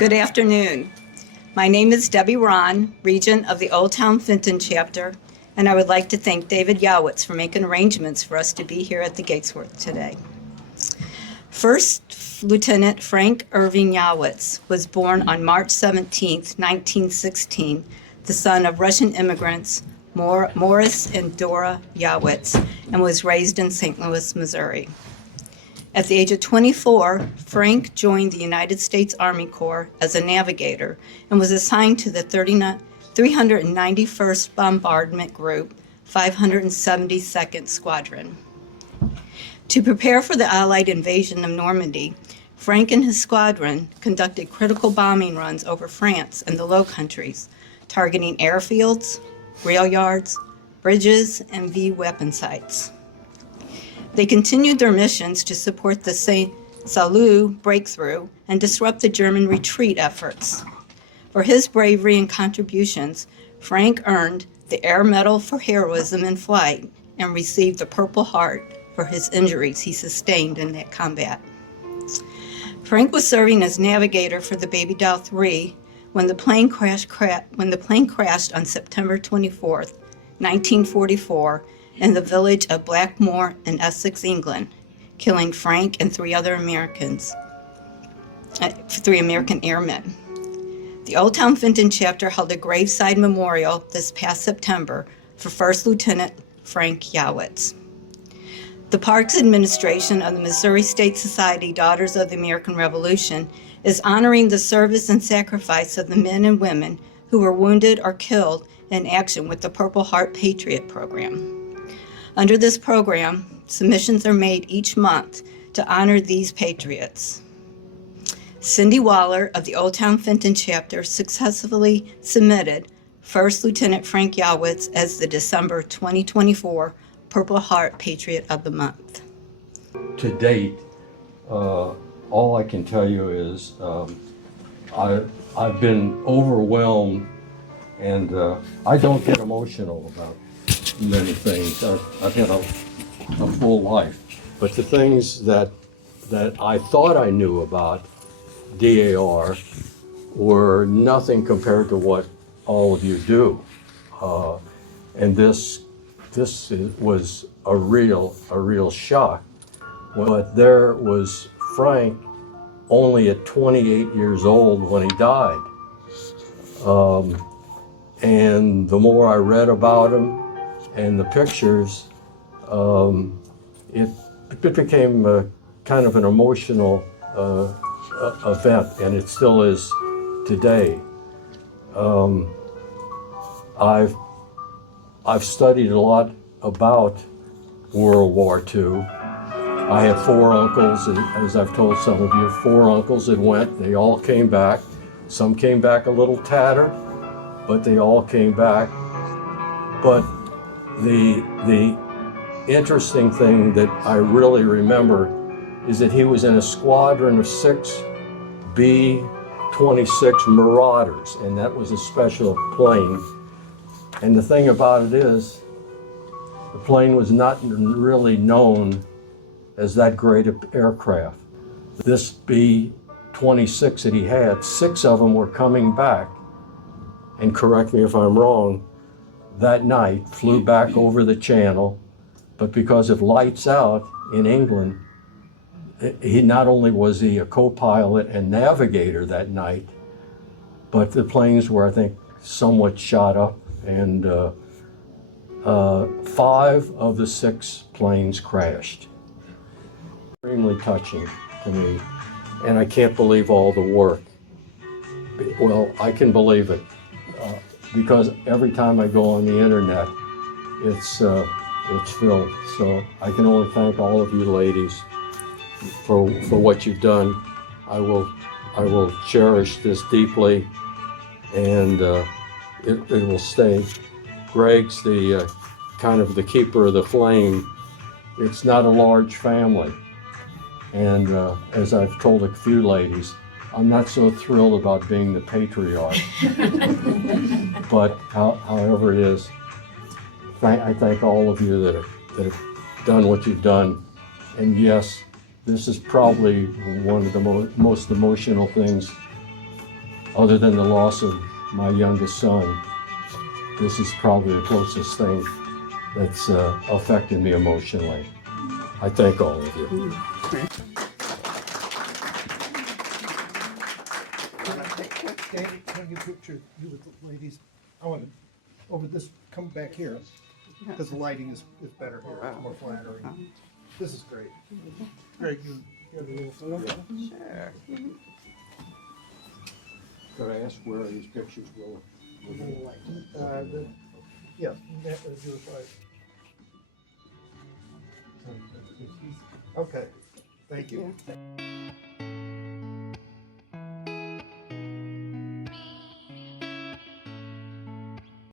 Good afternoon. My name is Debbie Ron, Regent of the Old Town Fenton chapter, and I would like to thank David Yawitz for making arrangements for us to be here at the Gatesworth today. First Lieutenant Frank Irving Yawitz was born on March 17, 1916, the son of Russian immigrants Morris and Dora Yawitz, and was raised in St. Louis, Missouri. At the age of 24, Frank joined the United States Army Corps as a navigator and was assigned to the 391st Bombardment Group, 572nd Squadron. To prepare for the Allied invasion of Normandy, Frank and his squadron conducted critical bombing runs over France and the Low Countries, targeting airfields, rail yards, bridges, and V weapon sites. They continued their missions to support the Saint-Salut breakthrough and disrupt the German retreat efforts. For his bravery and contributions, Frank earned the Air Medal for Heroism in Flight and received the Purple Heart for his injuries he sustained in that combat. Frank was serving as navigator for the Baby Doll 3 when the plane crashed on September 24, 1944, in the village of Blackmore in Essex, England, killing Frank and three American airmen. The Old Town Fenton chapter held a graveside memorial this past September for First Lieutenant Frank Yawitz. The Parks Administration of the Missouri State Society Daughters of the American Revolution is honoring the service and sacrifice of the men and women who were wounded or killed in action with the Purple Heart Patriot program. Under this program, submissions are made each month to honor these patriots. Cindy Waller of the Old Town Fenton chapter successfully submitted First Lieutenant Frank Yawitz as the December 2024 Purple Heart Patriot of the Month. To date, all I can tell you is I've been overwhelmed, and I don't get emotional about many things. I've had a full life, but the things that I thought I knew about DAR were nothing compared to what all of you do, and this was a real shock. But there was Frank, only at 28 years old when he died, and the more I read about him and the pictures, it became kind of an emotional event, and it still is today. I've studied a lot about World War II. I had four uncles, as I've told some of you, four uncles that went. They all came back. Some came back a little tattered, but they all came back. But the interesting thing that I really remember is that he was in a squadron of 6 B-26 Marauders, and that was a special plane. And the thing about it is, the plane was not really known as that great of aircraft. This B-26 that he had, 6 of them were coming back, and correct me if I'm wrong, that night flew back over the channel, but because of lights out in England, he not only was he a co-pilot and navigator that night, but the planes were, I think, somewhat shot up, and 5 of the 6 planes crashed. Extremely touching to me, and I can't believe all the work. Well, I can believe it, because every time I go on the internet, it's filled. So I can only thank all of you ladies for what you've done. I will cherish this deeply, and it will stay. Greg's the kind of the keeper of the flame. It's not a large family, and as I've told a few ladies, I'm not so thrilled about being the patriarch. But however it is, I thank all of you that have done what you've done. And yes, this is probably one of the most emotional things other than the loss of my youngest son, this is probably the closest thing that's affected me emotionally. I thank all of you. Danny, can I get a picture of you with the ladies? I want to, over this, come back here, because the lighting is better here, it's more flattering. This is great. Greg, you have a little photo? Sure. Could I ask where these pictures will? Yeah, your side. Okay, thank you.